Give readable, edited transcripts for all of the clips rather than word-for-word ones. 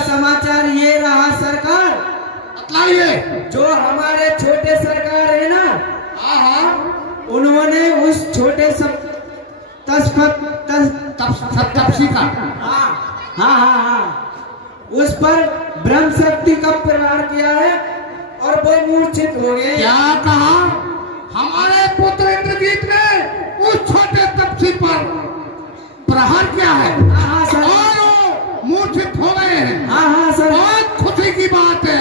समाचार ये रहा सरकार, बतलाइए। जो हमारे छोटे सरकार है ना, हाँ, उन्होंने उस छोटे तपसी का हाँ उस पर ब्रह्म शक्ति का प्रहार किया है और वो मूर्छित हो गए। क्या कहा? हमारे पुत्र इंद्रजीत ने उस छोटे तपसी पर प्रहार किया है हाँ सर, और वो मूर्छित हो गए हैं। हाँ सर, बहुत खुशी की बात है।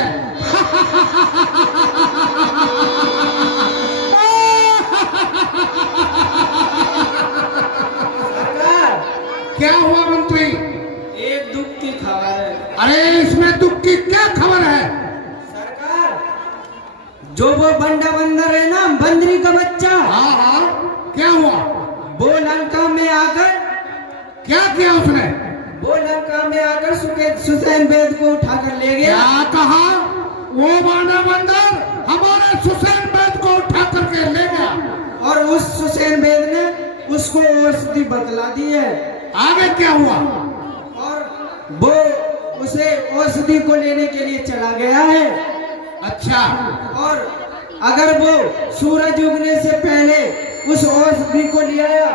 क्या हुआ मंत्री? एक दुख की खबर है। अरे इसमें दुख की क्या खबर है? सरकार, जो वो बंडा बंदर है ना, बंदरी का बच्चा, हाँ, क्या हुआ? वो लंका में आकर क्या किया उसने? वो लंका में आकर सुसैन वेद को उठाकर ले गया। क्या कहा? वो बंडा बंदर हमारे सुसैन वेद को उठा करके ले गया और उस सुसैन वेद ने उसको औषधि बतला दी है। आगे क्या हुआ? और वो उसे औषधि को लेने के लिए चला गया है। अच्छा, और अगर वो सूरज उगने से पहले उस औषधि को ले आया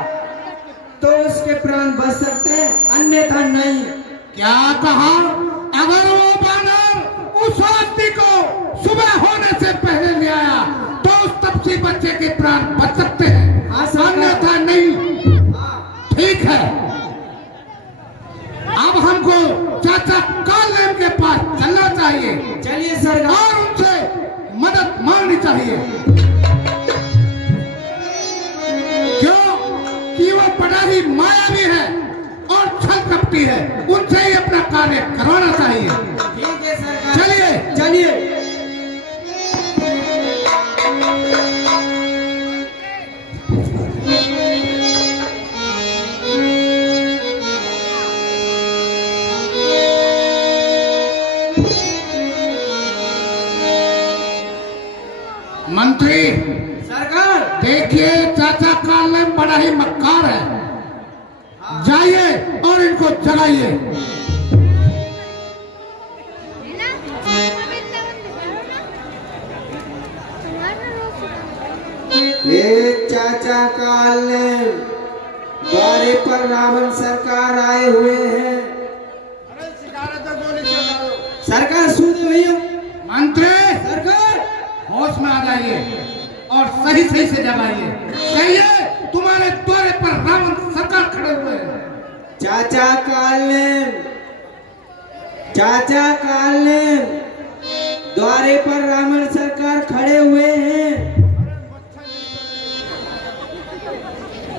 तो उसके प्राण बच सकते हैं, अन्यथा नहीं। क्या कहा? अगर वो बानर उस औषधि को सुबह होने से पहले ले आया तो उस तपसी बच्चे के प्राण बच सकते हैं, हाँ सर, अन्यथा नहीं। ठीक है, अब हमको चाचा कालेम के पास चलना चाहिए। चलिए सर, और उनसे मदद मांगनी चाहिए। क्यों कि वो बड़ा ही मायावी है और छल कपटी है, उनसे ही अपना कार्य करवाना चाहिए। ठीक है सरकार, चलिए चलिए। मंत्री सरकार, देखिए, चाचा कालेम बड़ा ही मक्कार है, जाइए और इनको जगाइए। ये चाचा कालेम, द्वारे पर रावण सरकार आए हुए हैं। सरकार सुन रही हो? मंत्री सरकार, होश में आ जाइए और सही सही से जगाइए। कहिए, तुम्हारे द्वारे पर रावण सरकार खड़े हुए हैं। चाचा कालेम, चाचा कालेम, द्वारे पर रावण सरकार खड़े हुए हैं।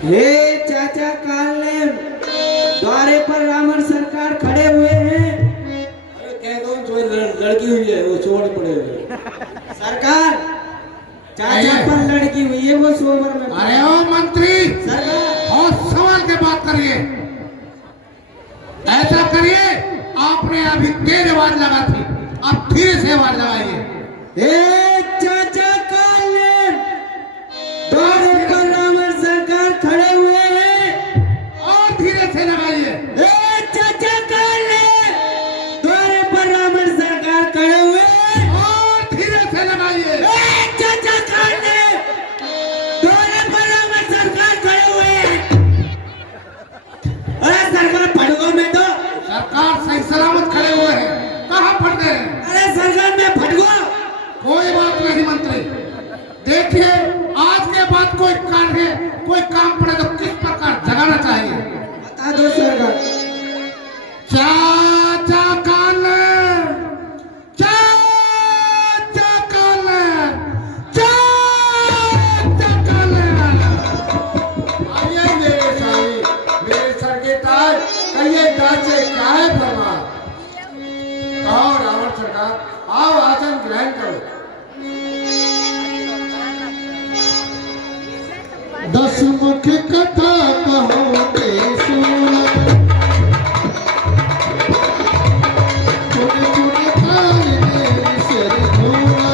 हे चाचा कालेम, द्वारे पर रावण सरकार खड़े हुए हैं। अरे कह दो, जो लड़की हुई है वो छोड़ पड़े हुए। सरकार, चाचा पर लड़की हुई है, वो सोवर में। अरे ओ मंत्री, सरकार, और सवाल के बात करिए। ऐसा करिए, आपने अभी तेज आवाज लगा थी, अब धीरे से आवाज लगाइए। हे चाचा कालेम, द्वारे पर रावण सरकार खड़े हुए हैं। और धीरे से लगाइए। हे चाचा कालेम, द्वारे पर रावण सरकार खड़े हुए हैं। और धीरे से लगाइए। हे चाचा कालेम, द्वारे पर रावण सरकार खड़े हुए हैं। अरे सरकार, फटको में तो सरकार सही सलामत खड़े हुए हैं, कहाँ फट गए? अरे सरकार में फटको। कोई बात नहीं मंत्री, देखिए, आज के बाद कोई कार्य, कोई काम पड़े तो किस प्रकार जगाना चाहिए, बता दो सरकार। चाचा कालेम, चाचा कालेम, चाचा कालेम। आइए मेरे सर के ताज, कहिए डाचे क्या है फरमा। कहो रावण सरकार, आओ आसन ग्रहण करो। 10 मुख कथा कहो के सुना, चुन चुन खाए सिर धोना।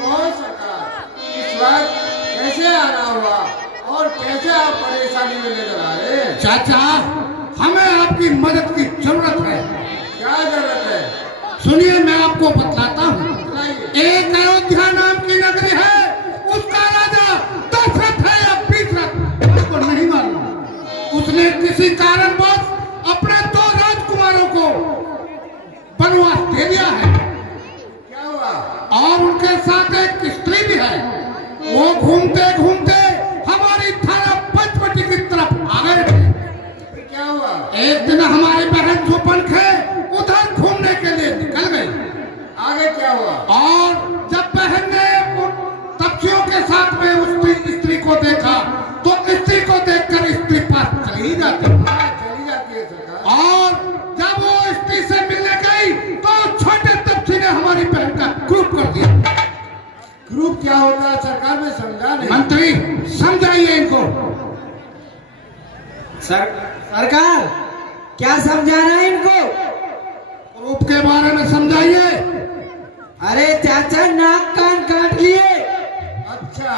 कहो सरकार, इस वक्त कैसे आना हुआ और कैसे आप परेशानी में नजर आ रहे हैं? चाचा, आपको बतलाता हूँ। एक अयोध्या नाम की नगरी है, उसका राजा दशरथ है या बीसरथ आपको नहीं मालूम। उसने किसी कारणवश अपने 2 राजकुमारों को वनवास दे दिया है। क्या हुआ? और उनके साथ एक स्त्री भी है। वो घूमते घूमते हमारी थाना पंचवटी की तरफ आ गए थे। फिर क्या हुआ? एक दिन हमारी बहन सुपनखे उधर घूमने के लिए निकल गई। आगे क्या हुआ? और जब बहन ने उन तपस्वियों के साथ में उस स्त्री को देखा तो स्त्री को देखकर स्त्री पास चली जाती है। हाँ, चली जाती है सरकार। और जब वो स्त्री से मिलने गई तो छोटे तपस्वी ने हमारी बहन का क्रूप कर दिया। ग्रुप क्या होता है सरकार में समझा नहीं। मंत्री समझाइए इनको। सरकार क्या समझाना है इनको? क्रूप के बारे में समझाइए। अरे चाचा नाक कान काट लिए। अच्छा,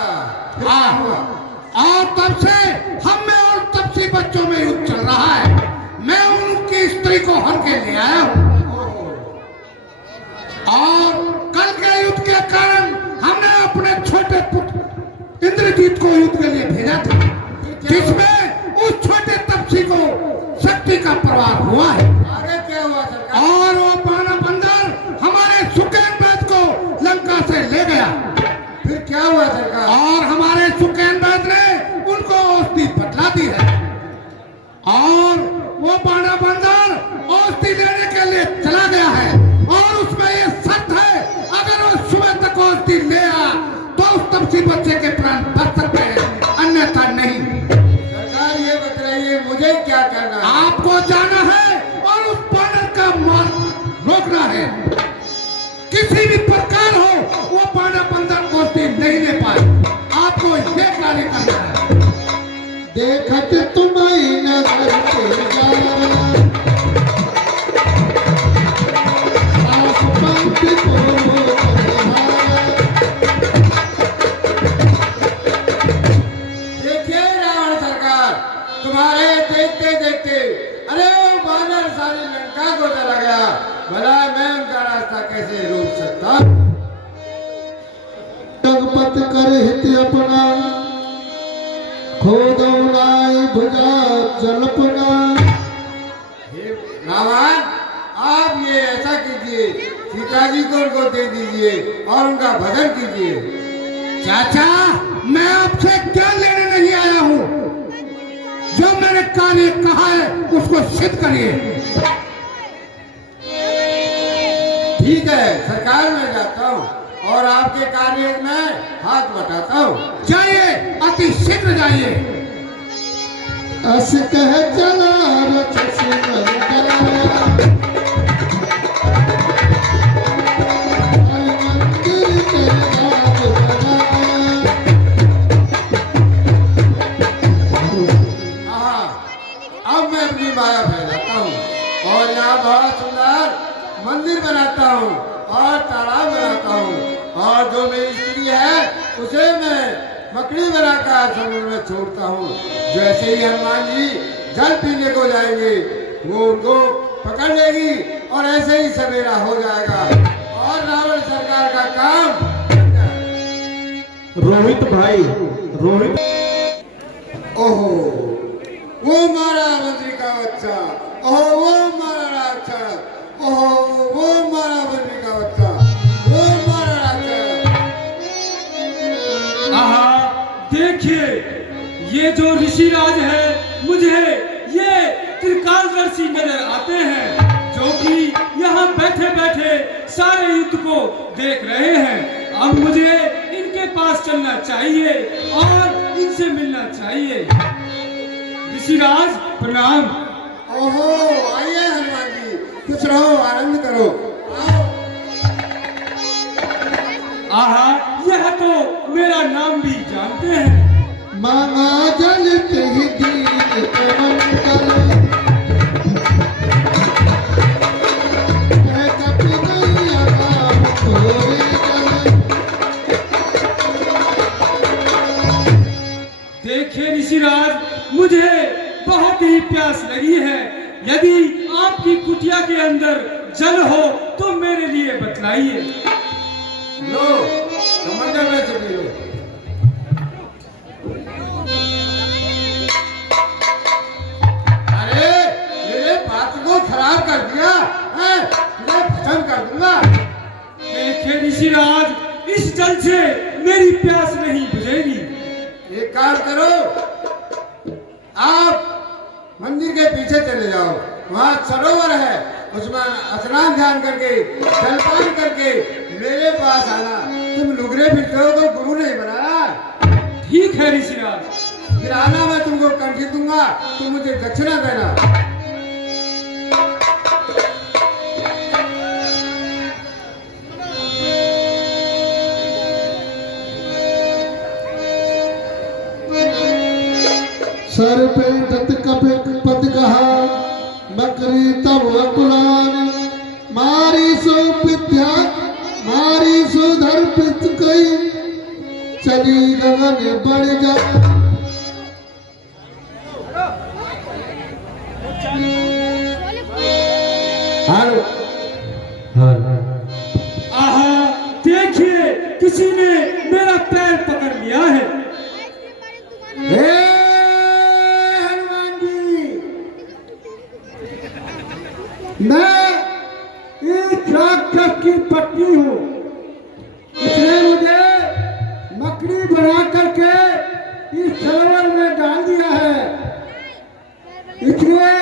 फिर हाँ। क्या हुआ? और तब से हम में और तपसी बच्चों में युद्ध चल रहा है। मैं उनकी स्त्री को हर के ले आया हूँ। और कल के युद्ध के कारण हमने अपने छोटे पुत्र इंद्रजीत को युद्ध के लिए भेजा था, जिसमें उस छोटे तपसी को शक्ति का प्रवाह हुआ है। आगे क्या हुआ सरकार? और वो बाना बंदर हमारे सुकेन वैद को लंका से ले गया। फिर क्या हुआ सरकार? और हमारे सुकेन वैद ने उनको औषधि बतला दी है। और वो बाना बंदर औषधि लेने के लिए चला गया है। और उसमें ये शर्त है, अगर वो सुबह तक औषधि ले आया तो उस तपसी बच्चे के प्राण बच सकते हैं, अन्यथा नहीं। सरकार ये बताइए मुझे क्या करना है? आपको जाना है और उस बानर का मार रोकना है। किसी भी प्रकार हो वो बाना बंदर औषधि नहीं ले पाए। आपको ये कार्य करना है। देखत तुम्हारी नजर के जान, आस पंख को देखिए रावण सरकार, तुम्हारे देखते देखते अरे वो बानर सारी लंका को चला गया। भला मैं उनका रास्ता कैसे रोक सकता? टगपत कर हित अपना खोदौनाई भुजा जलपना। हे रावण, आप ये ऐसा कीजिए, सीता जी को उनको दे दीजिए और उनका भजन कीजिए। चाचा, मैं आपसे क्या लेने नहीं आया हूँ। जो मैंने कार्य कहा है उसको सिद्ध करिए। ठीक है सरकार, मैं जाता हूँ और आपके कार्य में हाथ बटाता हूँ। जाइए, अति शीघ्र जाइए। अस कह चला रथ सिमर चला, हर मंदिर के नाम बना। हाँ, अब मैं अपनी माया फैलाता हूँ और यहाँ बहुत सुंदर मंदिर बनाता हूँ और तालाब बनाता हूँ। और जो मेरी स्त्री है उसे मैं मकड़ी बनाकर समुद्र में छोड़ता हूँ। जैसे ही हनुमान जी जल पीने को जाएंगे वो उनको पकड़ लेगी और ऐसे ही सवेरा हो जाएगा और रावण सरकार का काम। रोहित भाई, रोहित ओहो, वो मारा मंत्री का बच्चा, ओहो वो मारा राक्षस, ओहो वो मारा मंत्री का बच्चा, वो मारा राक्षस। आहा, देखिए ये जो ऋषिराज है, मुझे ये त्रिकालदर्शी नजर आते हैं, जो कि यहाँ बैठे बैठे सारे युद्ध को देख रहे हैं। अब मुझे इनके पास चलना चाहिए और इनसे मिलना चाहिए। ऋषिराज प्रणाम। ओहो, आइए हनुमान जी, खुश रहो, आनंद करो, आओ। आहा, यह तो मेरा नाम भी जानते हैं। मांगा जल तेहि दीन मंगल, है कपि नैया नाम तोरे जल। देखिए ऋषिराज, मुझे बहुत ही प्यास लगी है। यदि आपकी कुटिया के अंदर जल हो तो मेरे लिए बतलाइए। लो समंदर में से पी लो। अरे मेरे पात्र को खराब कर दिया है, तुझे खत्म कर दूंगा। देखे ऋषिराज, इस जल से मेरी प्यास नहीं बुझेगी। एक काम करो, आप मंदिर के पीछे चले जाओ, वहाँ सरोवर है, उसमें स्नान ध्यान करके जलपान करके मेरे पास आना। तुम लुगरे फिरते हो तो गुरु नहीं बना। ठीक है ऋषिराज। फिर आना, मैं तुमको कंठी दूंगा, तुम मुझे दक्षिणा देना। सर पे दत्त कपे पद कहा मकरी तब अकुलान मारी सो विद्या मारी सो धर पित कई चली गगन बढ़ जा। हेलो आहा, देखिए किसी ने मेरा पैर पकड़ लिया है। हे हनुमान जी, मैं इस राक्षस की पत्नी हूँ, इसने मुझे मकड़ी बना करके इस सरोवर में डाल दिया है। इसलिए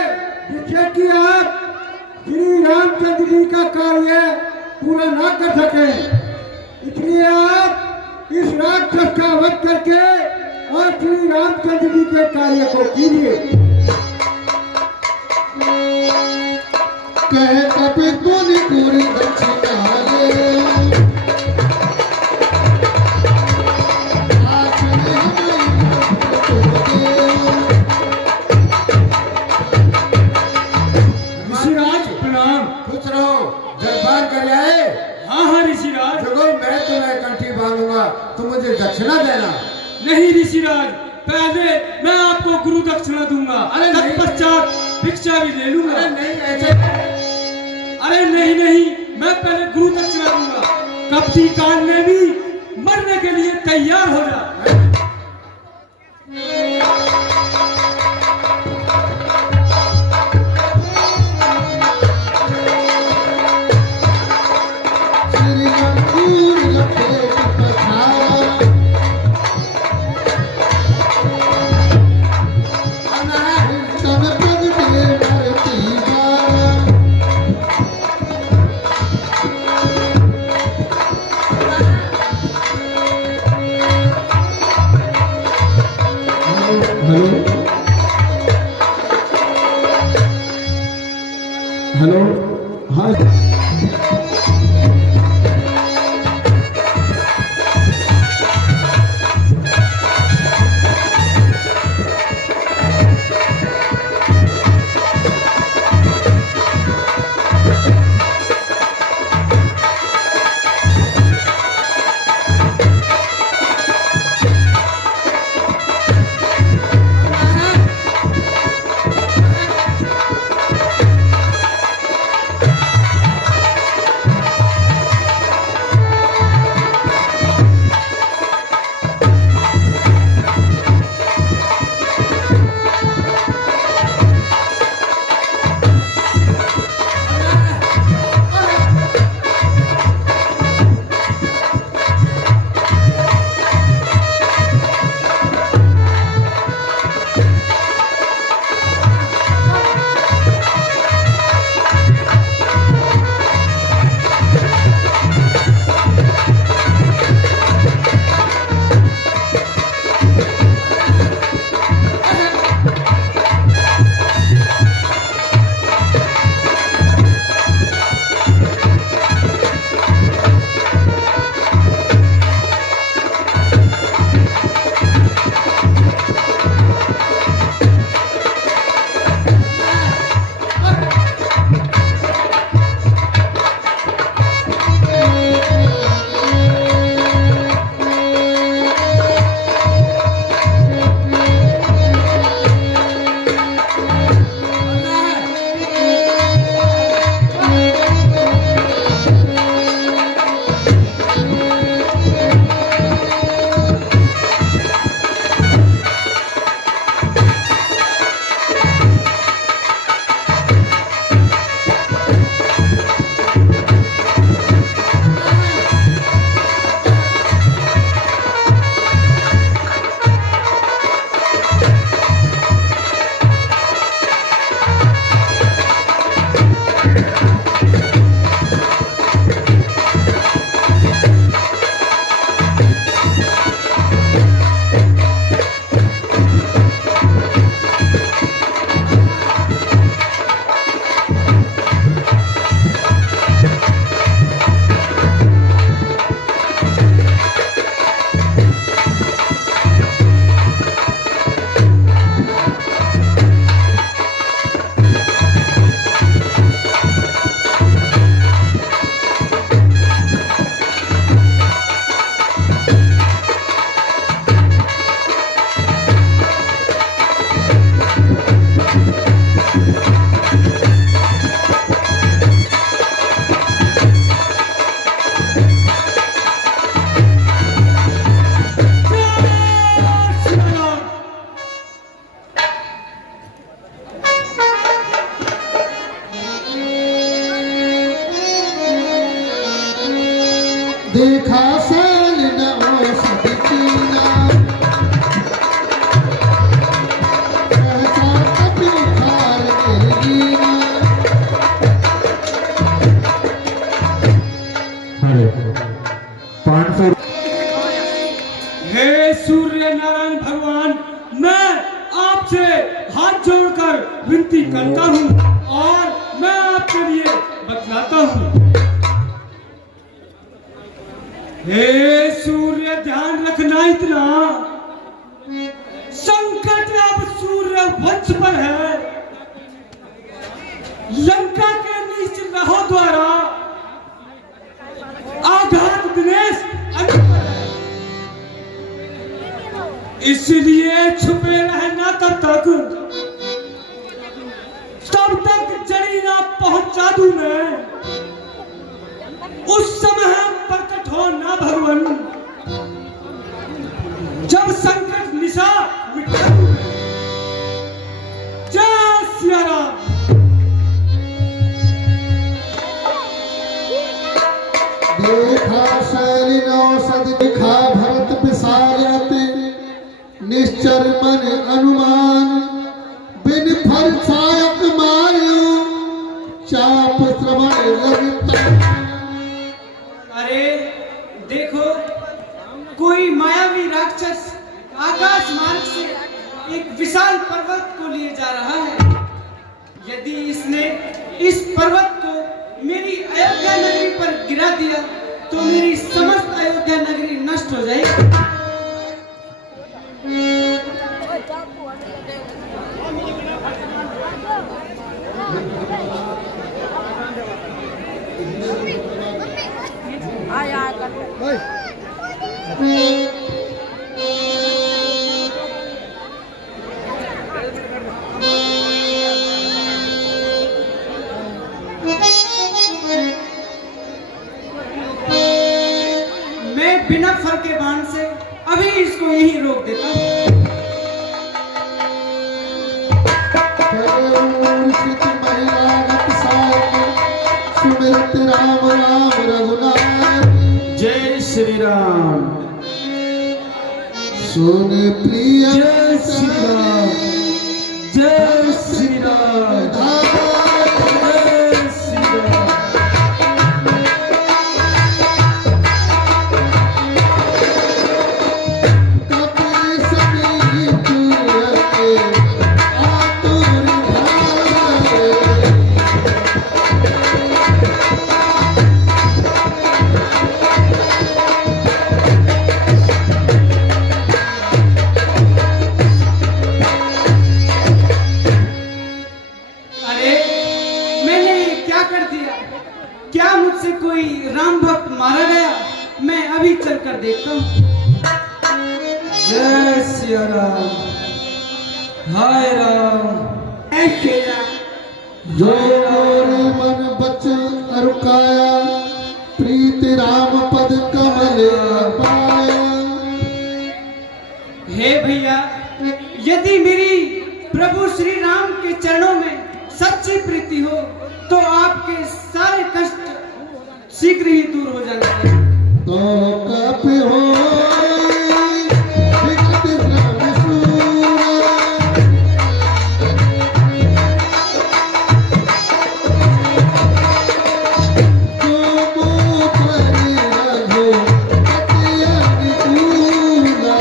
जिससे कि आप श्री रामचंद्र जी का कार्य पूरा ना कर सके, इसलिए आप इस राक्षस का वध करके और श्री रामचंद्र जी के कार्य को कीजिए। कह कपि तुनि पूरी दक्षिणा ले आखिर ऋषिराज प्रणाम। खुश रहो, जलपान कर आए। हाँ हाँ ऋषिराज। देखो मैं तुम्हें कंठी बांधूंगा, तुम मुझे दक्षिणा देना। नहीं ऋषिराज, पहले मैं आपको गुरु दक्षिणा दूंगा, अरे नहीं। तत्पश्चात भिक्षा भी ले लूंगा। अरे नहीं ऐसे, अरे नहीं नहीं, मैं पहले गुरु दक्षिणा दूंगा। कपटी काल में भी मरने के लिए तैयार हो जा। श्री अंकुर लपेट पछाड़ा आना है। तन पद दे धरती मारा। हेलो हेलो हाँ देखा साल न औषध कीना सहसा कपि खार निर्गीना। हे सूर्य नारायण भगवान, मैं आपसे हाथ जोड़कर विनती करता हूँ और मैं आपके लिए बतलाता हूँ। हे सूर्य, ध्यान रखना इतना, संकट अब सूर्य वंश पर है। लंका के नीच राहों द्वारा आघात दिनेश अंत पर है। इसलिए छुपे रहना तब तक जड़ी ना पहुंचा दूं मैं, उस समय प्रकट हो ना भगवान, जब संकट निशा मिटा दूं। जय सिया राम। देखा शैलिन औषध दिखा भरत विसार्यते निश्चर मन अनुमान बिन फल सायक मायो चाप श्रवण लगता। अरे देखो, कोई मायावी राक्षस आकाश मार्ग से एक विशाल पर्वत को लिए जा रहा है। यदि इसने इस पर्वत को मेरी अयोध्या नगरी पर गिरा दिया तो मेरी समस्त अयोध्या नगरी नष्ट हो जाएगी। मैं बिना फल के बाण से अभी इसको यहीं रोक देता हूँ। सुमिरत राम राम रघुनाथ। जय श्री राम। सुन प्रिय जय श्री राम। जय श्री राम। जय श्री राम। क्या मुझसे कोई राम भक्त मारा गया? मैं अभी चलकर देखता हूँ। जय सिया राम। हाय राम। जय श्री राम। जो मन बच अरुकाया प्रीति राम पद कमल पाया। हे भैया, यदि मेरी प्रभु श्री राम के चरणों में सच्ची प्रीति हो तो आपके सारे कष्ट शीघ्र ही दूर हो जाएंगे। तो कप हो विकट श्रम सूरा, जो मुख हरि रघु पति अनुकूला।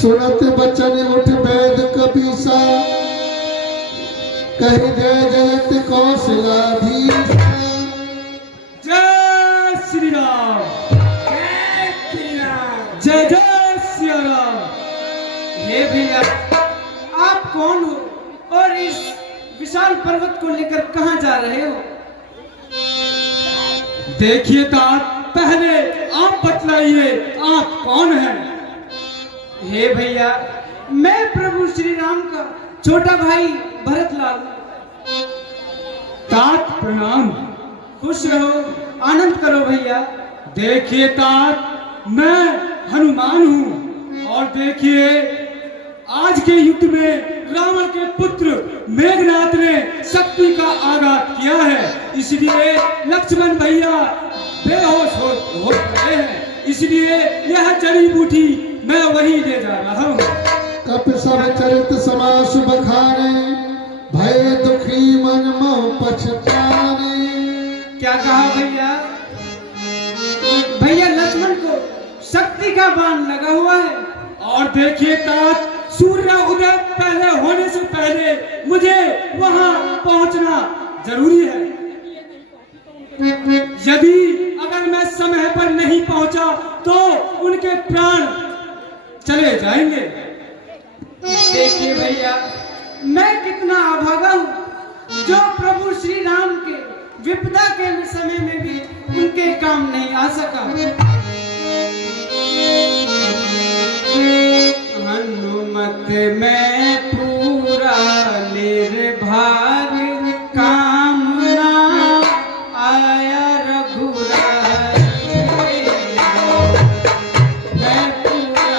सुनत बचन उठ वैद कपीसा, कहि जय जयत कौशलाधीश। जय श्री राम। जय श्री राम। जय जय श्री राम। हे भैया, आप कौन हो और इस विशाल पर्वत को लेकर कहां जा रहे हो? देखिए तात, पहले आप बतलाइए आप कौन हैं? हे भैया, मैं प्रभु श्री राम का छोटा भाई भरतलाल। तात प्रणाम। खुश रहो, आनंद करो भैया। देखिए तात, मैं हनुमान हूँ। और देखिए, आज के युद्ध में रावण के पुत्र मेघनाथ ने शक्ति का आघात किया है, इसलिए लक्ष्मण भैया बेहोश हो रहे हैं। इसलिए यह जड़ी बूटी मैं वही ले जा रहा हूँ। कपि सब चरित समास बखाने, भय दुखी मन मोह पछताने। क्या कहा भैया? भैया लक्ष्मण को शक्ति का बाण लगा हुआ है। और देखिए तात, सूर्य उदय पहले होने से पहले मुझे वहां पहुंचना जरूरी है। यदि अगर मैं समय पर नहीं पहुंचा तो उनके प्राण चले जाएंगे। देखिए भैया, मैं कितना अभागा हूँ जो प्रभु श्री राम के विपदा के समय में भी उनके काम नहीं आ सका। हनुमत में पूरा निर्भाग, काम ना आया रघुराय। मैं पूरा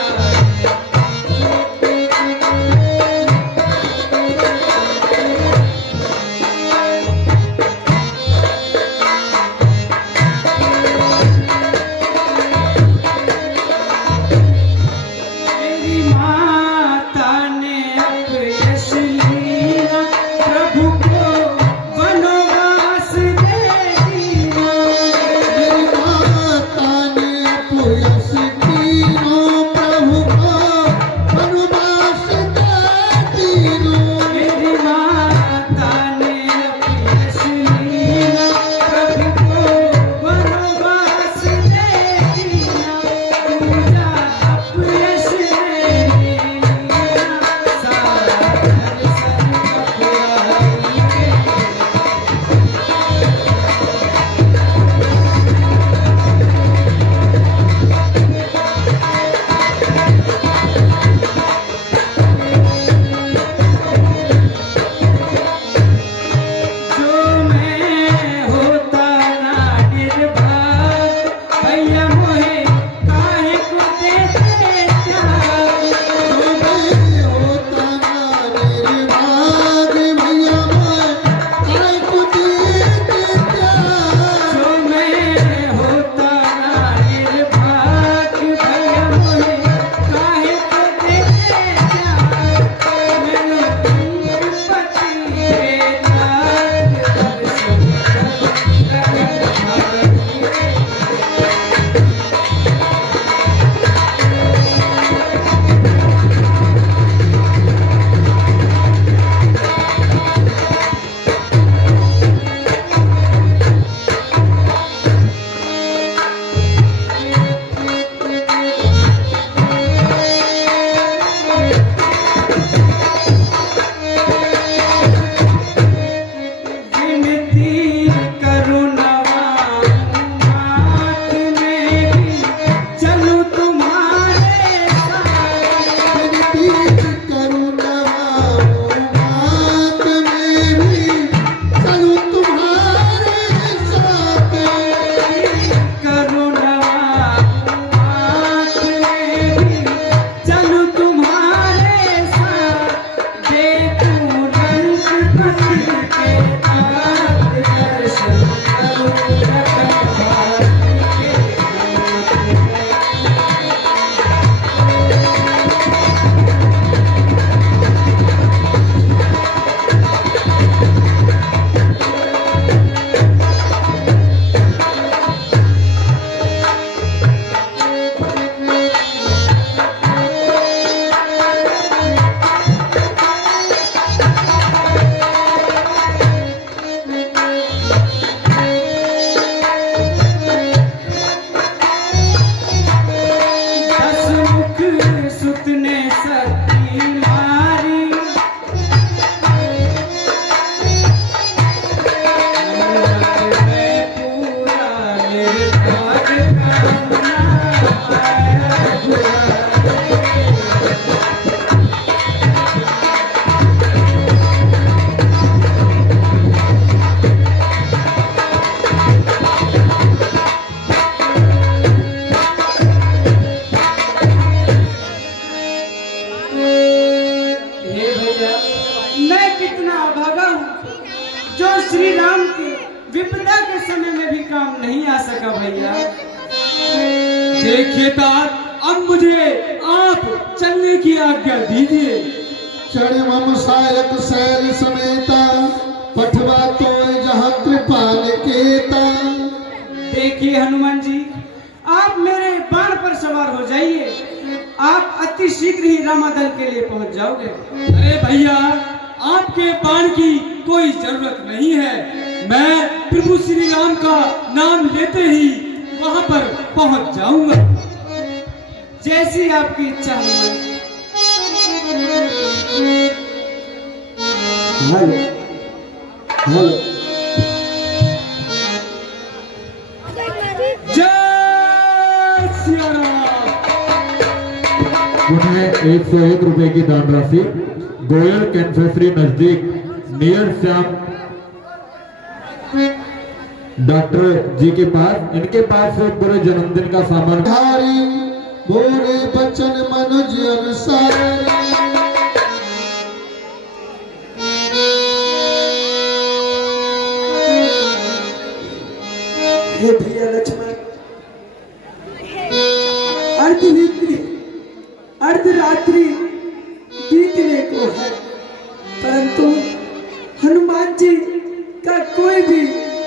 मेरी माता ने अपयश लीना, प्रभु को वनवास दे दीना। मेरी माता ने अपयश कीनो, प्रभु को वनवास दे दीनो। मेरी माता ने अपयश लीना, प्रभु को वनवास दे दीना। पूजा अपयश ने लीना, सारा घर सब अपराई के। जो मैं होता ना निर्भाग, भैया मोहे काहे को देते त्याग। तो मैं होता ना निर्भाग, भैया मैं काय को देते त्याग। जो मैं होता ना निर्भाग, भैया मोहे काहे को देते त्याग। मैंने तुम पति के नाथ दर्शन रखत भाई के। विनती करुणावान मात में भी चलूं तुम्हारे साथ। विनती करुणा मात में भी चलूं तुम्हारे साथ। करुणावान मात में भी चलूं तुम्हारे साथ। देखूं रंगपति के नाथ दर्शन करूं रखत भाई के। दसमुख सुत ने सती मारी, हनुमत में पूरा निर्भाग, काम ना आया रघुराय। देखिए तात, अब मुझे आप चलने की आज्ञा दीजिए। चढ़िमम सायक शैल समेता पठवा तो जहाँ कृपाल केता। देखिए हनुमान जी, आप मेरे बाण पर सवार हो जाइए। आप अति शीघ्र ही रामादल के लिए पहुंच जाओगे। अरे भैया, आपके बाण की कोई जरूरत नहीं है। मैं प्रभु श्री राम का नाम लेते ही वहां पर पहुंच जाऊंगा। जैसी आपकी इच्छा हनुमान जी। हेलो हेलो जय सिया राम। उन्हें 101 रुपए की दान राशि गोयल कैंसरी नजदीक नियर श्याम डॉक्टर जी के पास, इनके पास से पूरे जन्मदिन का सामान। धारी बोले बचन मनुज अनुसार। हे भैया लक्ष्मण, अर्धरात्रि बीतने को है, परंतु हनुमान जी का कोई भी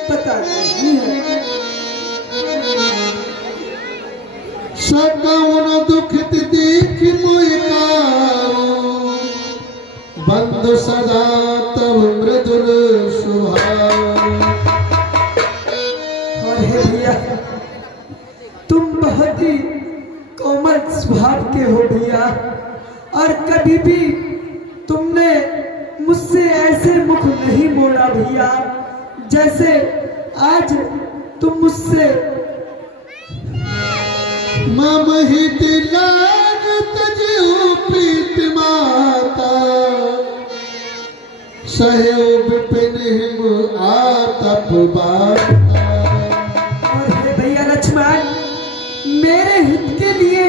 पता नहीं है। सकौन दुखित देख मोहि काऊ, बंधु सदा तब मृदुल सुभाऊ। और हे भैया, तुम बहुत ही कोमल स्वभाव के हो भैया, और कभी भी तुमने मुझसे ऐसे मुख नहीं मोड़ा भैया, जैसे आज तुम मुझसे। मम हित लाग तजहु प्रीत माता, सहयो विपिन हिम आतप बाता। और हे भैया लक्ष्मण, मेरे हित के लिए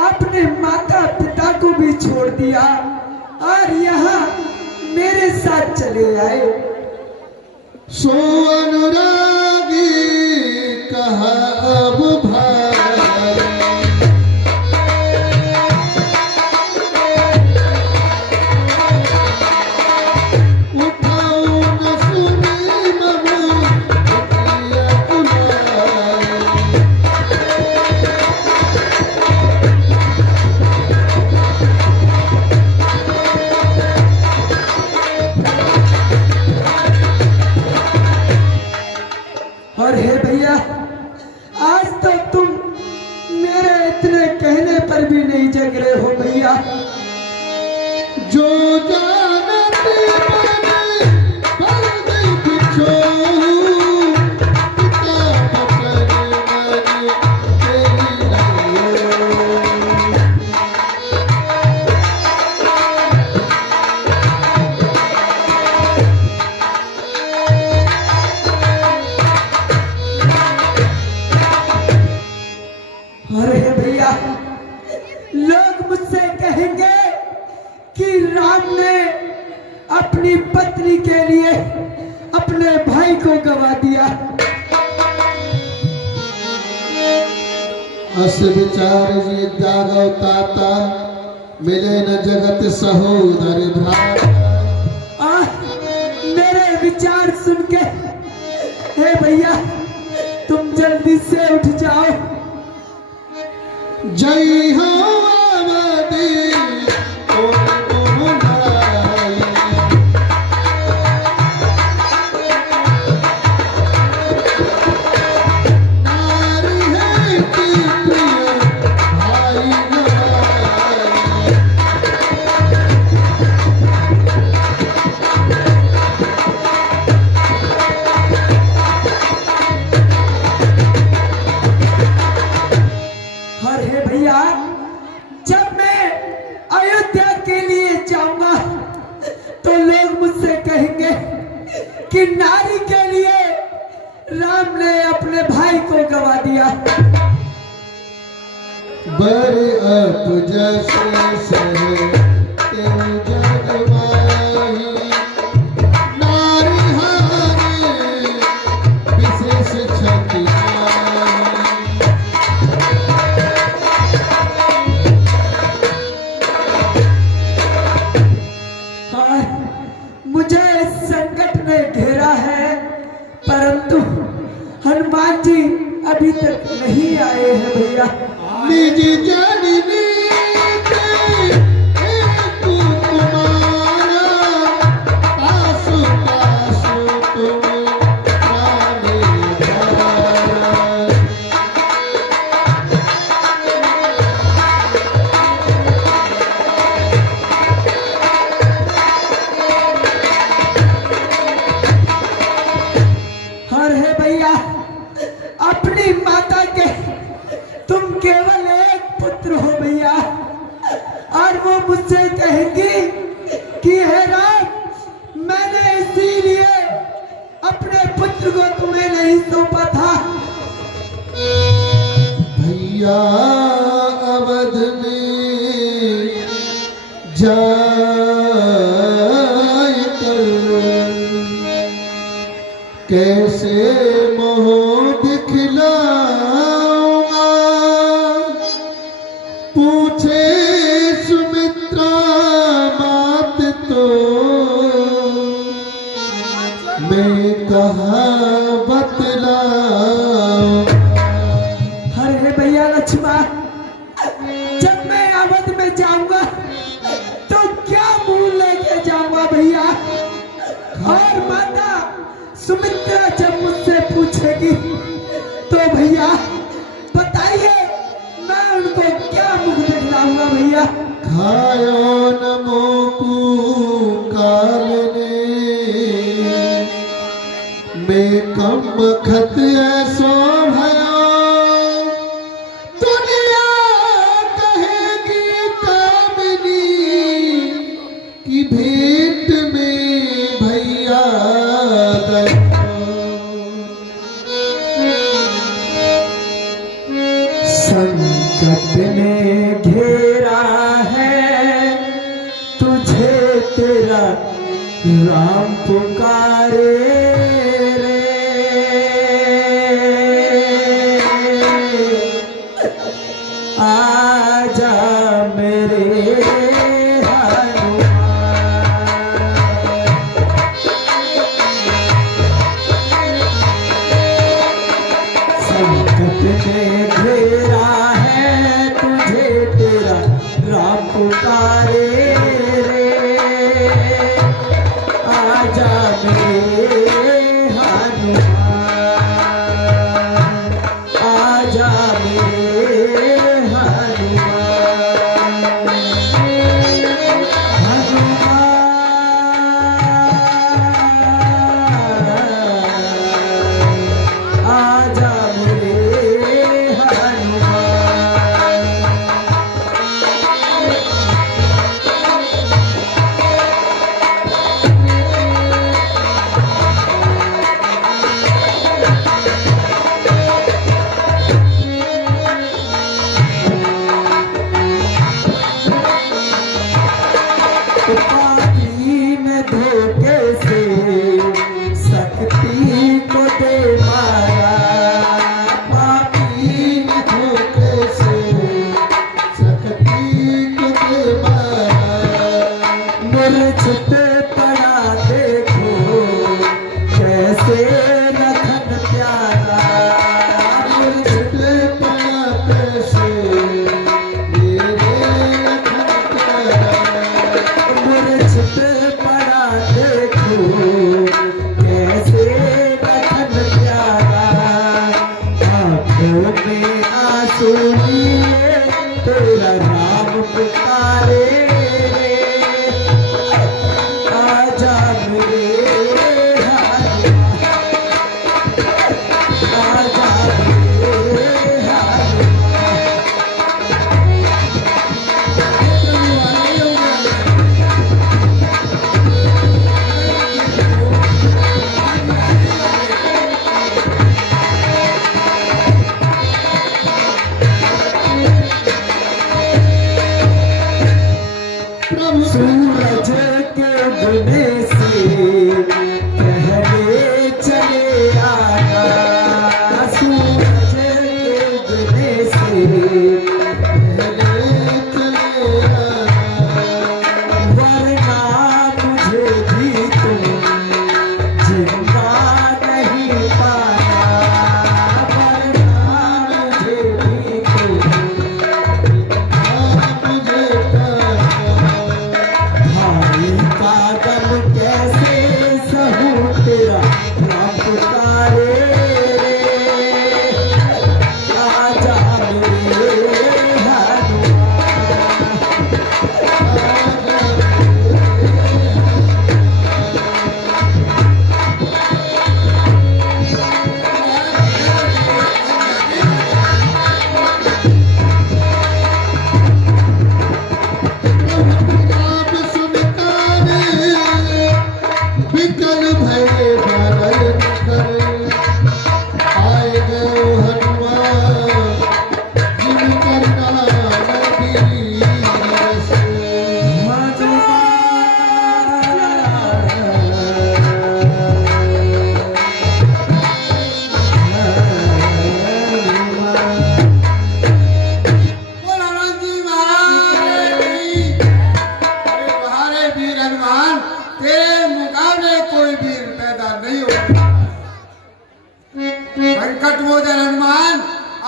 आपने माता पिता को भी छोड़ दिया और यहाँ मेरे साथ चले आए। सो अनुरागी कहा अब भाई, उठाओ न सुनी मम प्रिय कुलाय। और हे भैया, आज तक तुम मेरे इतने कहने पर भी नहीं जग रहे हो भैया। जो जानते बने बल बिछो, पिता बचन मन तेरी लायो। और हे भैया, लोग मुझसे कहेंगे कि राम ने अपनी पत्नी के लिए अपने भाई को गवा दिया। अस विचार जी जागो ताता, मिले न जगत सहोदर भ्राता। मेरे विचार सुन के हे भैया, तुम जल्दी से उठ जाओ। जय हो अवधि ओ नाई। नारी है कि प्रिय भाई नाई। और हे भैया, जब मैं अयोध्या के लिए जाऊंगा तो लोग मुझसे कहेंगे कि नारी के लिए राम ने अपने भाई को गवा दिया। बर अप जैसे सहे तेरु जग माही। नारी हारे विशेष क्षति नाई। अभी तक नहीं आए हैं भैया। निज जननी कुमारा पासु पासु तुम प्राणी धारा। और है भैया, अपनी माता के तुम केवल एक पुत्र हो भैया, और वो मुझसे कहेंगी कि हे राम, मैंने इसीलिए अपने पुत्र को तुम्हें नहीं सौंपा था। भैया अवध में जाए कर कैसे मोह दिखलाऊंगा, पूछे सुमित्रा बात तो मैं कहाँ बतलाऊं। अरे भैया लक्ष्मण, जब मैं अवध में जाऊंगा तो क्या मुंह लेके जाऊंगा भैया? और माता सुमित्रा जब मुझसे पूछेगी तो भैया बताइए, मैं उनको क्या मुख दिखलाऊंगा भैया? खायो न मोकू काल ने मैं कम खत ऐसो भयो, दुनिया कहेगी कामिनी की भेंट में भैया संकट ने घेरा है तुझे, तेरा राम पुकारे रे। आजा मेरे हनुमान। संकट ने घेरा है तुझे, तेरा राम पुकारे रे। आजा मेरे हनुमान, आजा मेरे हनुमान। हनुमान आजा मेरे हनुमान। पापी में धोखे से शक्ति को दे मारा, पापी में धोखे से शक्ति को दे मारा। मूर्छित पड़ा देखो कैसे लखन प्यारा। मूर्छित पड़ा कैसे मेरे लखन प्यारा। मूर्छित पड़ा देखो कैसे लखन प्यारा। आंखों में आंसू लिए तेरा नाम पुकारे रे। आजा मेरे हनुमान, आजा मेरे हनुमान।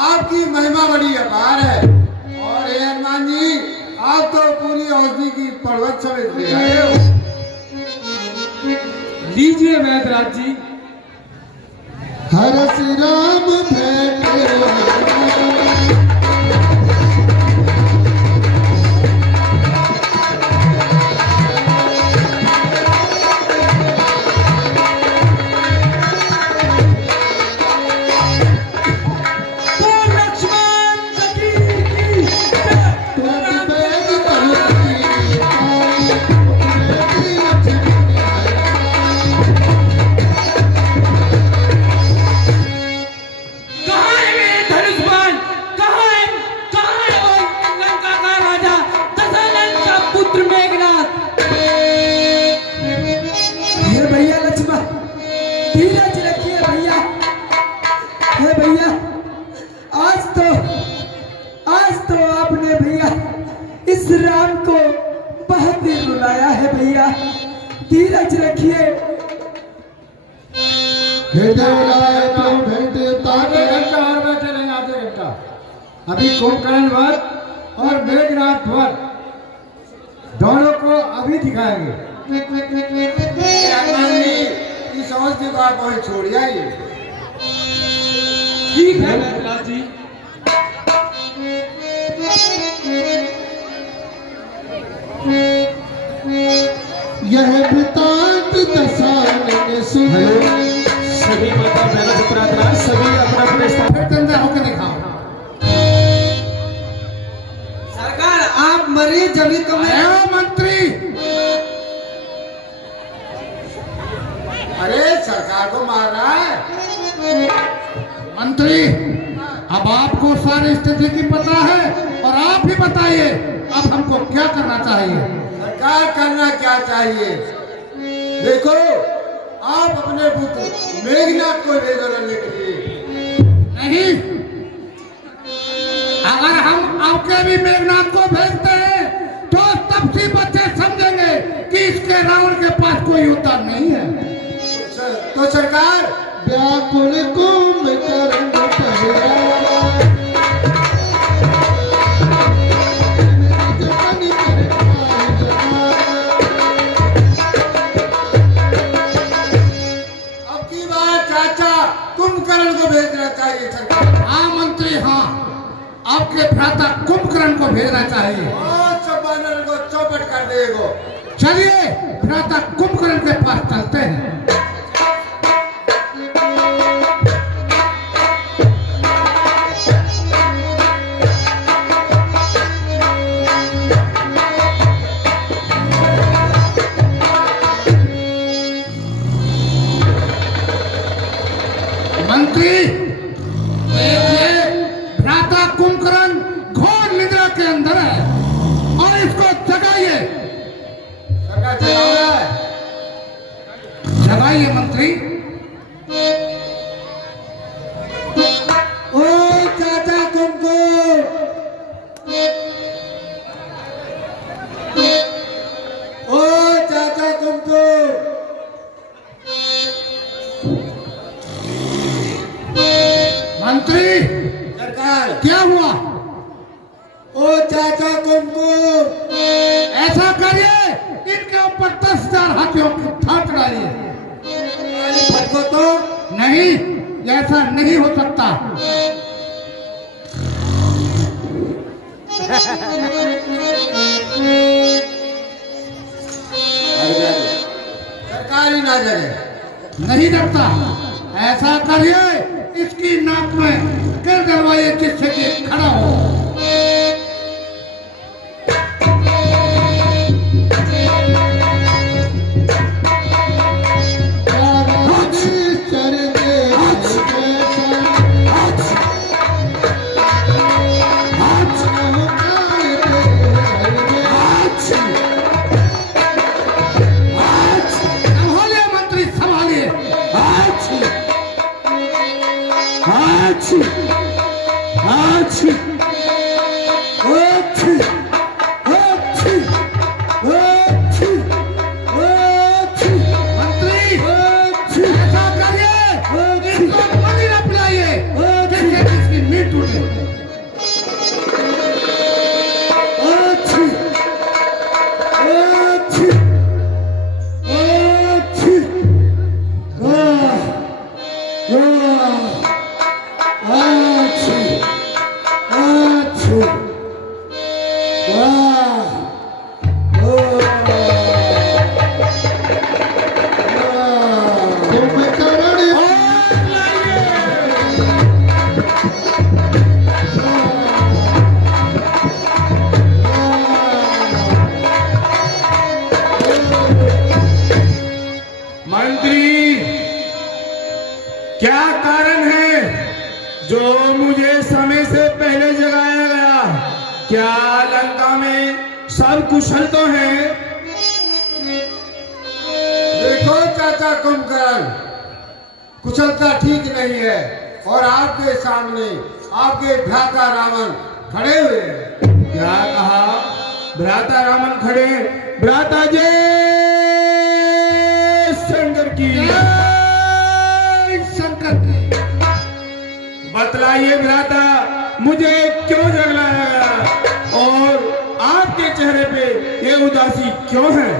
आपकी महिमा बड़ी अपार है। और हे हनुमान जी, आप तो पूरी औषधि की पर्वत समेत ले आए हो। लीजिए वैद्यराज जी। हर श्री राम भेटे इस राम को बहुत ही रुलाया है भैया, धीरज रखिए। आधे घंटा और बैठे नहीं, आधे घंटा। अभी कुंभकर्ण वध और मेघनाथ वध दोनों को अभी दिखाएंगे। इस औषधि को आप वहीं छोड़ जाइए। ठीक है वैद्यराज जी। यह वृतांत दशानन सुने। सभी माता बहनों से प्रार्थना, सभी अपना अपने स्थान फिर तंजा होकर दिखाओ। सरकार आप मरे जभी तो मैं। अरे मंत्री, अरे सरकार को मार रहा है। मंत्री, अब आपको सारी स्थिति की पता है और आप ही बताइए अब हमको क्या करना चाहिए। सरकार करना क्या चाहिए? देखो, आप अपने पुत्र मेघनाथ को भेजो लड़ने के लिए। नहीं, अगर हम आपके भी मेघनाथ को भेजते हैं तो तब से बच्चे समझेंगे कि इसके रावण के पास कोई उत्तर नहीं है। तो सरकार व्याकुल कुंभकर्ण कुंभकर्ण को भेजना चाहिए सरकार। हाँ मंत्री, हाँ, आपके भ्राता कुंभकर्ण को भेजना चाहिए। और सब वानर को चौपट कर देगो। चलिए भ्राता कुंभकर्ण के पास चलते हैं। मंत्री, देखिए भ्राता कुंभकर्ण घोर निद्रा के अंदर है और इसको जगाइए। सरकार जगा रहा है। जगाइए मंत्री। ओ चाचा कुंभकर्ण, ओ चाचा कुंभकर्ण, मंत्री सरकार क्या हुआ? ओ चाचा कुंभकर्ण, ऐसा करिए, इनके ऊपर 10,000 हाथियों की ठाठ डालिए। फटको तो नहीं, ऐसा नहीं हो सकता। सरकार ही ना जगे। नहीं डरता। ऐसा करिए, इसकी नाक में कर डलवाइए जिससे कि खड़ा हो। संभालिए मंत्री, संभालिए। मंत्री, ऐसा करिए, इसको पानी न पिलाइए, जिससे इसकी नींद टूटे। क्या लंका में सब कुशल तो हैं? देखो चाचा कुंभकर्ण, कुशलता ठीक नहीं है और आपके सामने आपके भ्राता रावण खड़े हुए हैं। क्या कहा? भ्राता रावण खड़े? भ्राता जय शंकर की, जय शंकर की। बतलाइए भ्राता, मुझे क्यों जगलाया गया और आपके चेहरे पे ये उदासी क्यों है?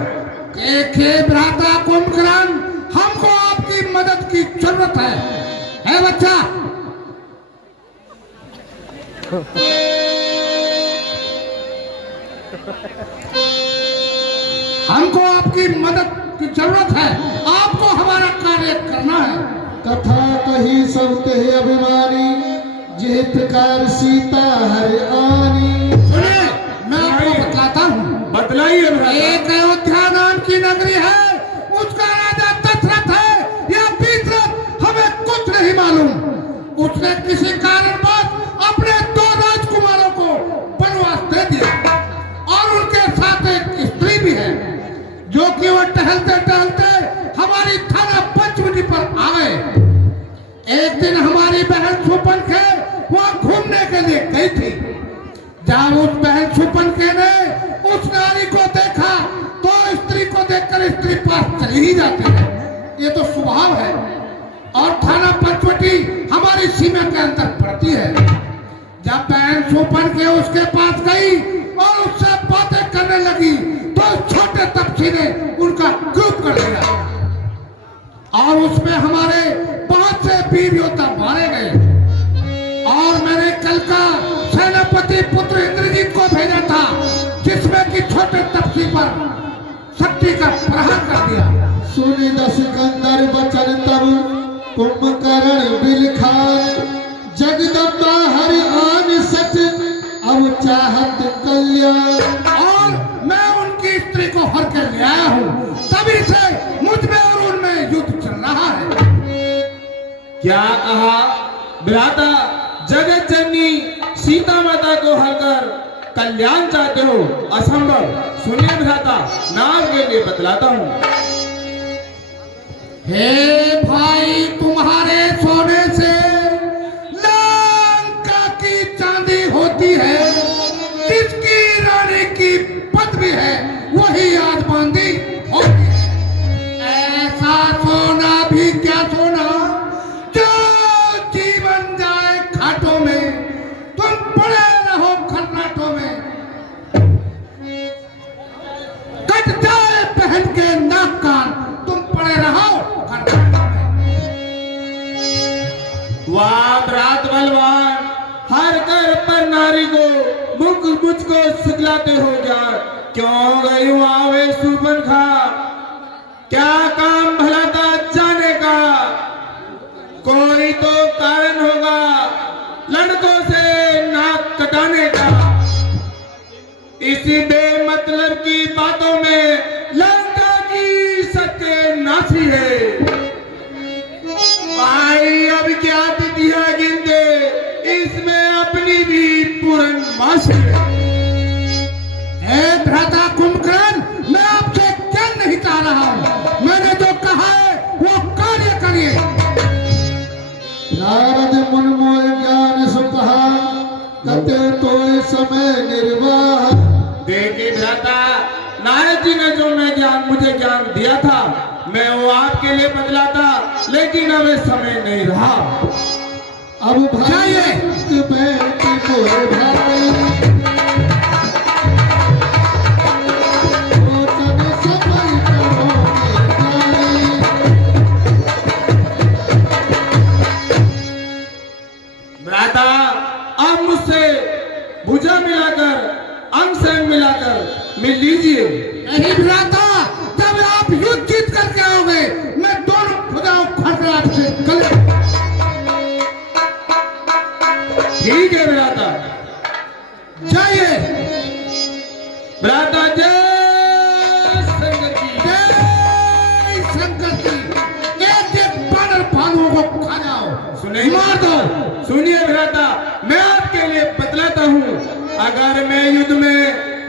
देखिए भ्राता कुंभकर्ण, हमको आपकी मदद की जरूरत है बच्चा? हमको आपकी मदद की जरूरत है, आपको हमारा कार्य करना है। कथा कही सब ते अभिमानी, जिह प्रकार सीता हर आनी। सुनिए, मैं आपको बतलाता हूँ। बतलाइए भ्राता। एक अयोध्या नाम की नगरी है, उसका राजा दशरथ है या बीतरथ, हमें कुछ नहीं मालूम। उसने किसी कारणवश अपने 2 राजकुमारों को वनवास दे दिया और उनके साथ एक स्त्री भी है, जो कि वो टहलते टहलते हमारी थाना पंचवटी पर आ गए। एक दिन हमारी बहन सुपनखे वहाँ घूमने के लिए गई थी। जब उस बहन सुपनखे ने उस नारी को देखा तो स्त्री को देखकर स्त्री पास चली ही जाती है, ये तो स्वभाव है। और थाना पंचवटी हमारी सीमा के अंदर पड़ती है। जब बहन सुपनखे उसके पास गई और उससे बातें करने लगी तो छोटे तपसी ने उनका ग्रुप कर दिया और उसमें हमारे बहुत से वीर योद्धा मारे गए। और मैंने कल का सेनापति पुत्र इंद्रजीत को भेजा था, जिसमें कि छोटे तपसी पर शक्ति का प्रहार कर दिया। सुनि दस सिकंदर बचन तब कुंभकर्ण बिलखान, जगदम्बा हरि आन सच अब चाहत कल्याण। और मैं उनकी स्त्री को हर के ले आया हूँ, तभी से मुझ में और उनमें युद्ध चल रहा है। क्या कहा? भ्राता, जगत जननी सीता माता को हरकर कल्याण चाहते हो? असंभव। सुनिए भ्राता, नाम के लिए बतलाता हूँ। हे भाई, तुम्हारे सोने से लंका की चांदी होती है, जिसकी रानी की पदवी है वही आज बांधी होती है। ऐसा सोना भी क्या सोना, जो जीवन जाए घाटों में, तुम पड़े रहो खर्राटों में, कट जाए पहन के नाक कान, तुम पड़े रहो खर्राटों में। वाह भ्रात बलवान, हर घर पर नारी को मुझको सिखलाते हो क्या? क्यों गई वहां वे सुपनखा? क्या काम भला था जाने का? कोई तो कारण होगा लड़कों से नाक कटाने का। इसी बेमतलब की बातों में लंका की सत्यानाशी है। भाई अब क्या तिथियां गिनते, इसमें अपनी भी पूर्णमासी है। हे भ्राता कुंभकर्ण, मैं आपसे क्या नहीं चाह रहा हूँ, मैंने जो कहा है वो कार्य करिए। नारद मुन मोय ज्ञान सुकहा, कते तोय समय निर्वाह। देखिए भ्राता, नारद जी ने जो मुझे ज्ञान दिया था, मैं वो आपके लिए बदलाता, लेकिन अब ये समय नहीं रहा। अब भाई बेटी मोर भाई, सोचन समय करो निर्धारी। भ्राता, अब मुझसे भुजा मिलाकर, अंग से मिलाकर मिल लीजिए। नहीं भ्राता, जब आप युद्ध जीत करके आओगे, मैं दोनों भुजाओं खड़े आपसे गले। ठीक है भ्राता। जाइए। भ्राता जय शंकर की। जय शंकर की। एक एक बानर भालुओं को खा जाओ, सुनिए, मार दो। सुनिए भ्राता, मैं आपके लिए बतलाता हूँ, अगर मैं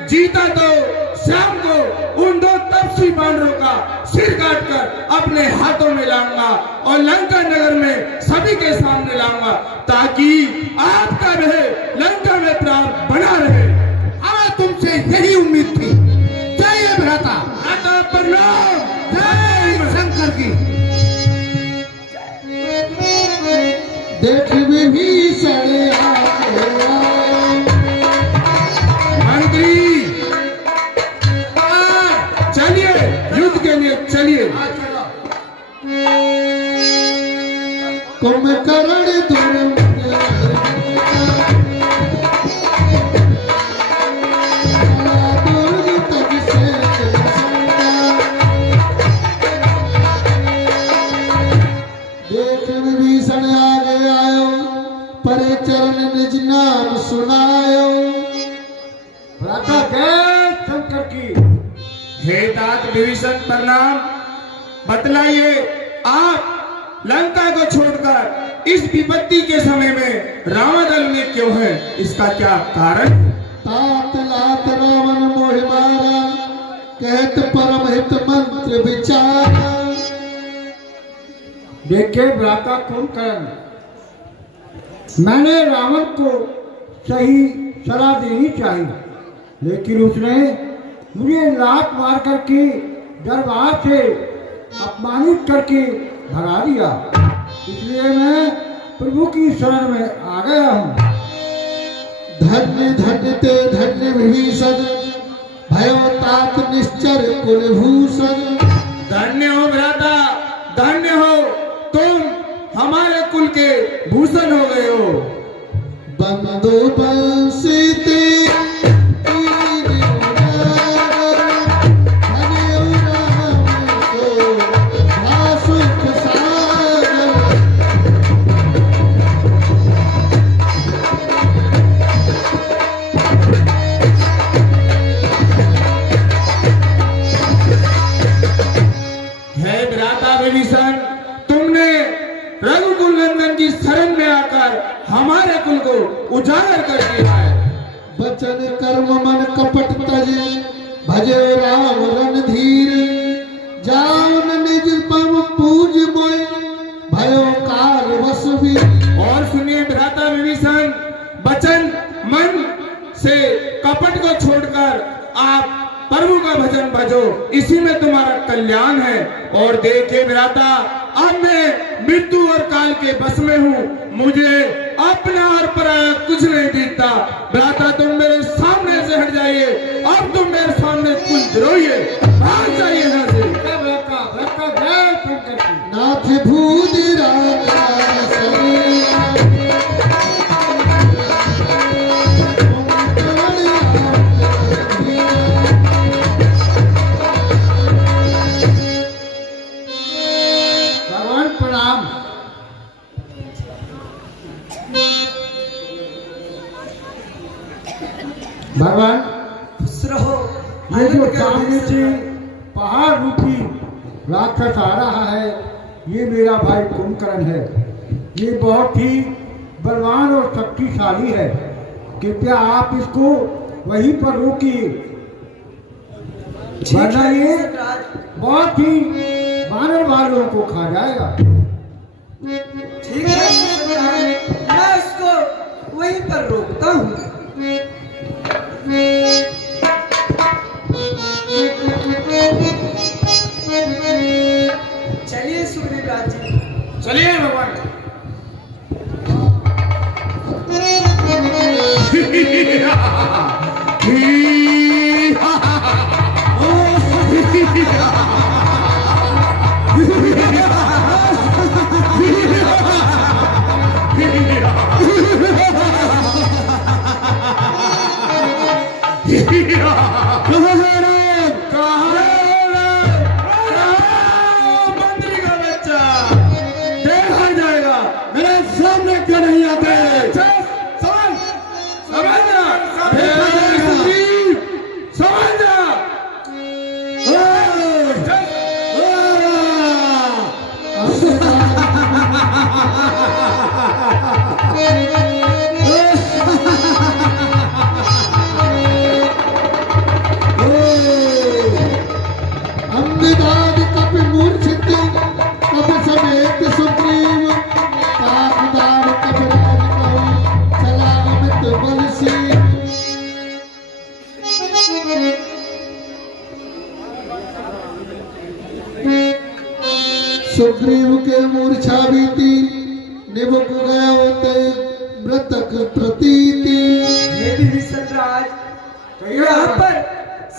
जीता तो शाम को उन दो तपसी बानरों का सिर काटकर अपने हाथों में लाऊंगा और लंका नगर में सभी के सामने लाऊंगा, ताकि आपका रहे लंका में प्राण बना रहे। हमें तुमसे यही उम्मीद थी। जय भ्राता। भ्राता प्रणाम। जय शंकर की। देख विभीषण मंत्री चलिए, युद्ध के लिए चलिए। कुंभकर्ण दुर्ग तब से देख विभीषण आगे आयो, परे चरण निज नाम सुनायो। भ्राता जय शंकर की। हे तात विभीषण प्रणाम। बतलाइए, आप लंका को छोड़कर इस विपत्ति के समय में रावण दल में क्यों है? इसका क्या कारण? तात लात रावण मोह मारा, कहत परम हित मंत्र विचारा। देखे भ्राता कुंभकर्ण, मैंने रावण को सही सलाह देनी चाहिए, लेकिन उसने मुझे लात मार करके दरबार से अपमानित करके भगा दिया। इसलिए मैं प्रभु की शरण में आ गया हूँ। धन्य धन्य ते धन्य विभीषण, भयो तात निश्चर कुलभूषण। धन्य हो भ्राता, धन्य हो, तुम हमारे कुल के भूषण हो गए हो। बंदो बंसी ते तीर उड़ार, हरियो राम को भासुक सागर। हे भ्राता विभीषण, तुमने रघुकुल नंदन की शरण में आकर हमारे कुल को उजागर कर दिया है। बचन कर्म मन कपट तज, भजे राम रणधीर। जान निज पव पूज मोय, भयो काल वस भी। और सुनिए भ्राता विभीषण, वचन मन से कपट को छोड़कर आप प्रभु का भजन भजो, इसी में तुम्हारा कल्याण है। और देखिए भ्राता, अब मैं मृत्यु और काल के बस में हूँ, मुझे अपना और पराया कुछ नहीं दिखता। भ्राता तुम मेरे सामने से हट जाइए, अब तुम मेरे सामने कुछ रोइए, भाग जाइए यहाँ से। नाथ भूद राजा सरिया, भगवान प्रणाम। भगवान खुश रहो। ये जो सामने से पहाड़ रूपी राक्षस आ रहा है, ये मेरा भाई कुंभकर्ण है। ये बहुत ही बलवान और शक्तिशाली है। कृपया आप इसको वहीं पर रोकिए, वरना ये बहुत ही बानर वालों को खा जाएगा। ठीक है सरकार, मैं इसको वहीं पर रोकता हूँ। चलिए सूर्यराज जी, चलिए भगवान। मंत्री का बच्चा देखा जाएगा, मेरे सामने क्यों नहीं आते? समझ समझना, समझना। सुग्रीव के मूर्छा बीती निमुख गया होते मृतक प्रतीति। हे विभीषण राज, यहाँ पर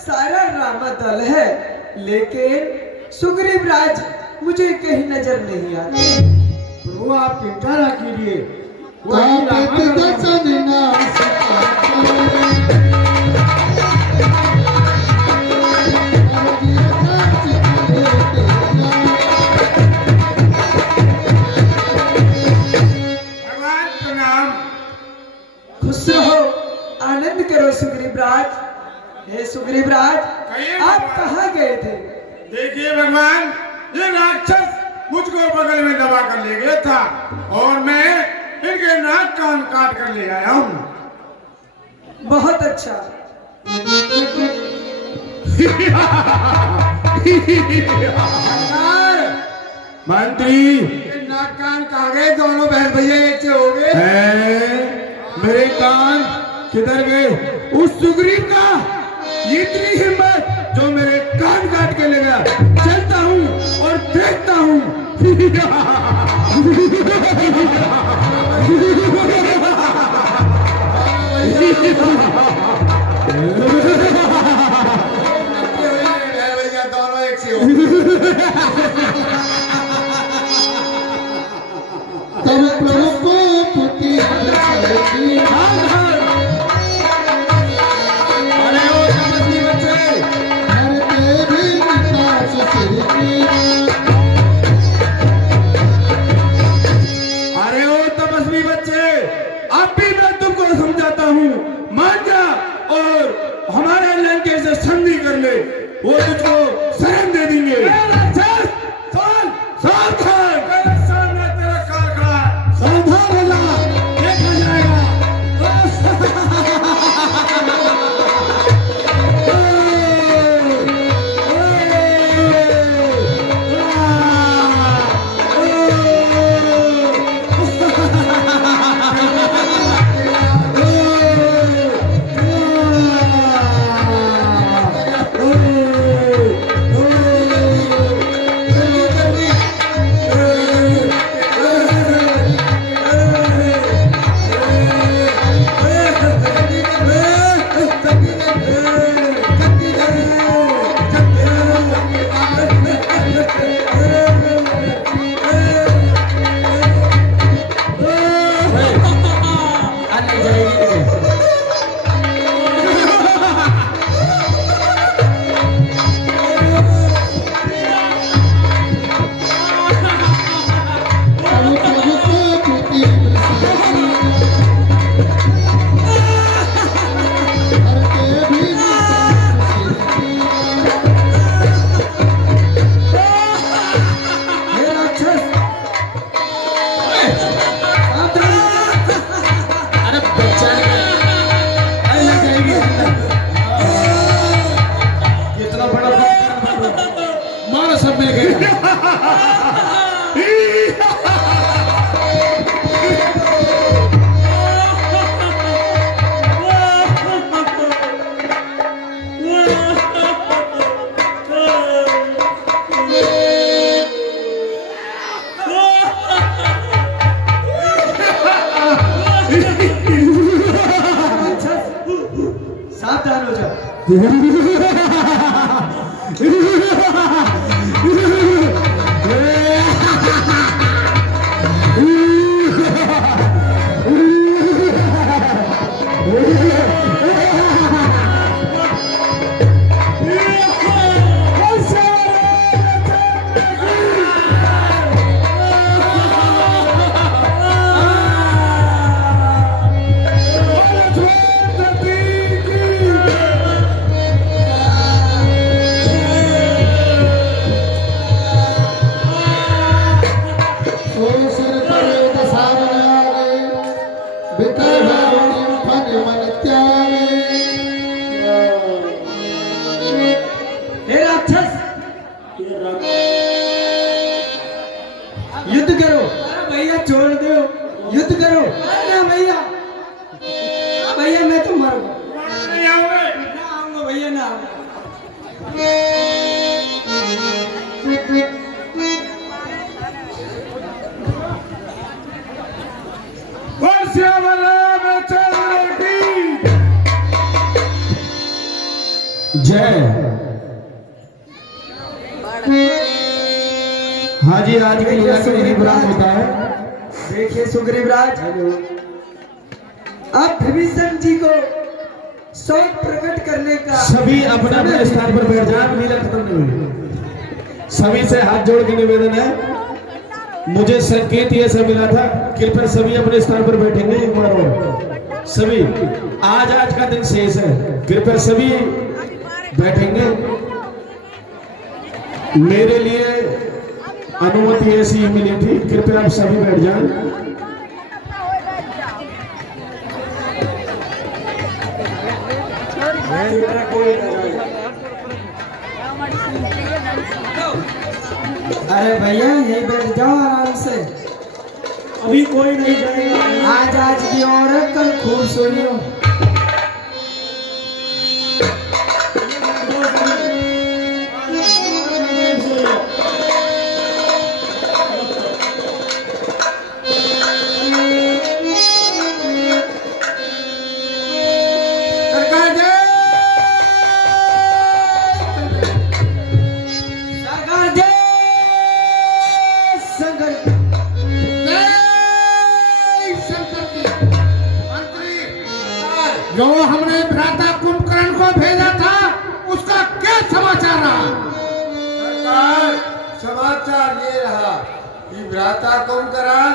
सारा रामा दल है, लेकिन सुग्रीव राज मुझे कहीं नजर नहीं आते। वो आप चिंता न कीजिए, तापति दर्शन नाश भगवान प्रणाम। खुश रहो, आनंद करो सुग्रीव राज। हे सुग्रीव राज, कहिए आप भगवान। कहाँ गए थे? देखिए भगवान, ये राक्षस मुझको बगल में दबा कर ले गया था और मैं इनके नाक कान काट कर ले आया हूँ। बहुत अच्छा। मंत्री ये नाक कान कहाँ गए? दोनों बहन भैया एक से हो गए। मेरे कान किधर गए? उस सुग्रीव का इतनी हिम्मत जो मेरे कान काट के ले गया। चलता हूँ और देखता हूँ। बहन भैया दोनों एक से हो गए। तब प्रभु को पुति दर्शयति। अरे ओ तपस्वी बच्चे, हरते भी नितास सिरकी। अरे ओ तपस्वी बच्चे, अब भी मैं तुमको समझाता हूँ। मान जा और हमारे लंके से संधि कर ले, वो तुझको शरण दे देंगे। सावधान, मेरे सामने तेरा कार खड़ा है। सावधान हो जा, देखा जाएगा। सावधान हो जाओ। जय। हाँ जी, आज की लीला का यही विराम होता है। देखिए सुग्रीव राज, अब विभीषण जी को शौक प्रकट करने का सभी अपने अपने स्थान पर बैठ जाए, लीला खत्म नहीं हुई। सभी से हाथ जोड़ के निवेदन है, मुझे संकेत ये सब मिला था, कृपया सभी अपने स्थान पर बैठेंगे एक बार और। सभी आज का दिन शेष है, कृपया सभी बैठेंगे। मेरे लिए अनुमति ऐसी ही मिली थी, कृपया आप सभी बैठ जाएं। अरे भैया यही बैठ जाओ आराम से। अभी कोई नहीं जाएगा। आज की औरत कल खूब सोइयो। जो हमने भ्राता कुंभकर्ण को भेजा था, उसका क्या समाचार रहा? सरकार, समाचार ये रहा कि भ्राता कुंभकर्ण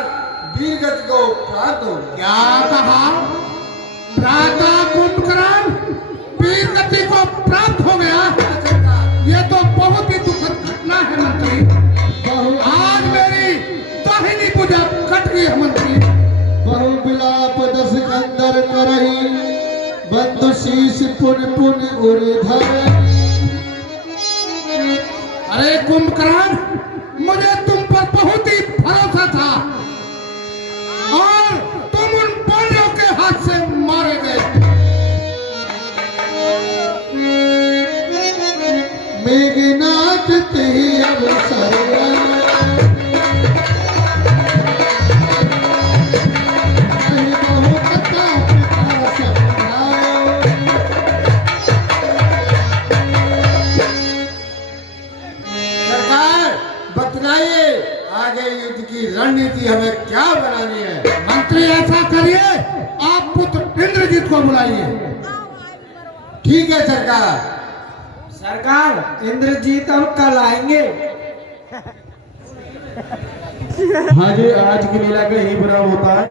वीर गति को प्राप्त हो गया। क्या कहा? भ्राता कुंभकर्ण वीर गति को प्राप्त हो गया? ये तो बहुत ही दुखद घटना है मंत्री। आज मेरी दाहिनी भुजा कट गई है मंत्री। बहु विलाप दस कंदर करही, बंधु शीश पुन पुन उर धरे। अरे कुंभकर्ण, मुझे तुम पर बहुत ही भरोसा था और तुम उन पांडवों के हाथ से मारे गए। मेघनाथ तेहि अवसर, आगे युद्ध की रणनीति हमें क्या बनानी है? मंत्री ऐसा करिए, आप पुत्र इंद्रजीत को बुलाइए। ठीक है सरकार। सरकार, इंद्रजीत अब कल आएंगे। हाँ जी, आज की लीला का यही विराम होता है।